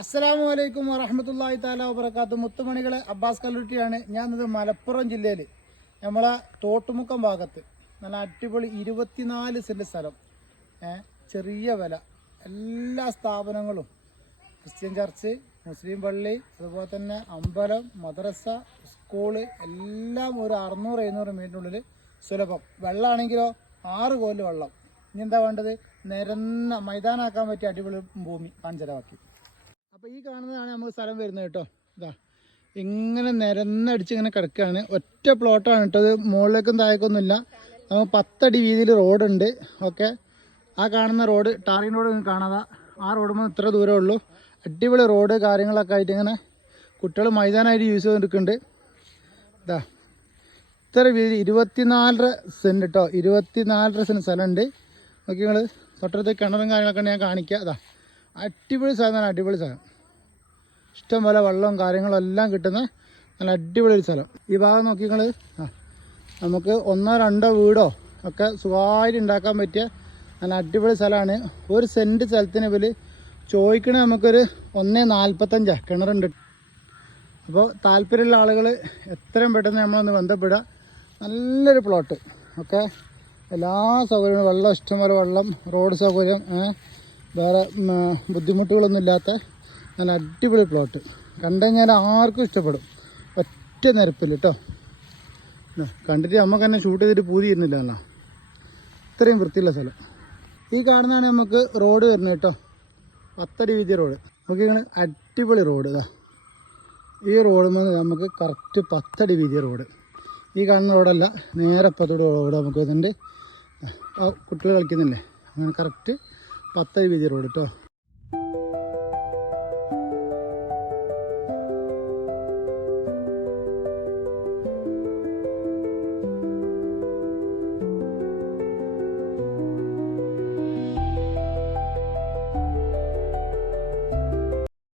അസ്സലാമു അലൈക്കും വറഹമത്തല്ലാഹി താല വബർക്കാത്തു മുത്തുമണികളെ അബ്ബാസ് കല്ലൂട്ടിയാണ്. ഞാൻ ഇന്നത് മലപ്പുറം ജില്ലയിൽ നമ്മളെ തോട്ടുമുക്കം ഭാഗത്ത്. നല്ല അടിപൊളി ഇരുപത്തിനാല് സെന്റ് സ്ഥലം. ചെറിയ വില. എല്ലാ സ്ഥാപനങ്ങളും. ക്രിസ്ത്യൻ ചർച്ച് മുസ്ലിം പള്ളി അതുപോലെ തന്നെ അമ്പലം മദ്രസ സ്കൂൾ എല്ലാം ഒരു അറുന്നൂറ് എഴുന്നൂറ് മീറ്ററിനുള്ളിൽ സുലഭം. വെള്ളമാണെങ്കിലോ ആറ് കോൽ വെള്ളം. ഇനി എന്താ വേണ്ടത്? നിരന്ന മൈതാനാക്കാൻ പറ്റിയ അടിപൊളി ഭൂമി കാണിച്ചലാക്കി അപ്പോൾ ഈ കാണുന്നതാണ് നമുക്ക് സ്ഥലം വരുന്നത് കേട്ടോ. ഇതാ. ഇങ്ങനെ നിരന്നടിച്ച് ഇങ്ങനെ കിടക്കുകയാണ്. ഒറ്റ പ്ലോട്ടാണ് കേട്ടോ. ഇത് മുകളിലേക്കും താഴേക്കൊന്നുമില്ല. നമുക്ക് പത്തടി വീതിയിൽ റോഡുണ്ട്. ഓക്കെ. ആ കാണുന്ന റോഡ് ടാറിങ് റോഡ് നിങ്ങൾക്ക് കാണാതാ ആ മുതൽ ഇത്ര ദൂരമേ ഉള്ളൂ. അടിപൊളി റോഡ് കാര്യങ്ങളൊക്കെ ആയിട്ട് ഇങ്ങനെ കുട്ടികൾ മൈതാനമായിട്ട് യൂസ് ചെയ്തെടുക്കുന്നുണ്ട് ഇതാ. ഇത്ര വീതി ഇരുപത്തിനാലര സെന്റ് കേട്ടോ. ഇരുപത്തിനാലര സെന്റ് സ്ഥലമുണ്ട്. നോക്കി നിങ്ങൾ തൊട്ടടുത്ത് കിണറും കാര്യങ്ങളൊക്കെ ഞാൻ കാണിക്കുക. അതാ. അടിപൊളി സ്ഥലമാണ് അടിപൊളി സ്ഥലം ഇഷ്ടം പോലെ വെള്ളവും കാര്യങ്ങളും എല്ലാം കിട്ടുന്ന നല്ല അടിപൊളി ഒരു സ്ഥലം. ഈ ഭാഗം നോക്കി നിങ്ങൾ നമുക്ക് ഒന്നോ രണ്ടോ വീടോ ഒക്കെ സുഖമായിട്ട് ഉണ്ടാക്കാൻ പറ്റിയ നല്ല അടിപൊളി സ്ഥലമാണ്. ഒരു സെന്റ് സ്ഥലത്തിന് ഇവർ ചോദിക്കണേ നമുക്കൊരു ഒന്നേ നാൽപ്പത്തഞ്ചാണ് കിണറുണ്ട്. അപ്പോൾ താല്പര്യമുള്ള ആളുകൾ എത്രയും പെട്ടെന്ന് നമ്മളൊന്ന് ബന്ധപ്പെടുക. നല്ലൊരു പ്ലോട്ട് ഓക്കെ? എല്ലാ സൗകര്യങ്ങളും വെള്ളം ഇഷ്ടംപോലെ വെള്ളം റോഡ് സൗകര്യം വേറെ ബുദ്ധിമുട്ടുകളൊന്നും ഇല്ലാത്ത നല്ല അടിപൊളി പ്ലോട്ട് കണ്ടു കഴിഞ്ഞാൽ ആർക്കും ഇഷ്ടപ്പെടും. ഒറ്റ നിരപ്പിൽ കേട്ടോ കണ്ടിട്ട് നമുക്ക് തന്നെ ഷൂട്ട് ചെയ്തിട്ട് പൂതി ഇരുന്നില്ലല്ലോ ഇത്രയും വൃത്തിയുള്ള സ്ഥലം. ഈ കാണുന്നതാണ് നമുക്ക് റോഡ് വരുന്നത് കേട്ടോ പത്തടി വീതി റോഡ് നോക്കിയാണ് അടിപൊളി റോഡ് ഇതാ. ഈ റോഡിൽ നിന്ന് നമുക്ക് കറക്റ്റ് പത്തടി വീതി റോഡ് ഈ കാണുന്ന റോഡല്ല നേരെ പത്തടി റോഡ് നമുക്ക് വരുന്നുണ്ട്. കുട്ടികൾ കളിക്കുന്നില്ലേ? അങ്ങനെ കറക്റ്റ് പത്തടി വീതി റോഡ് കേട്ടോ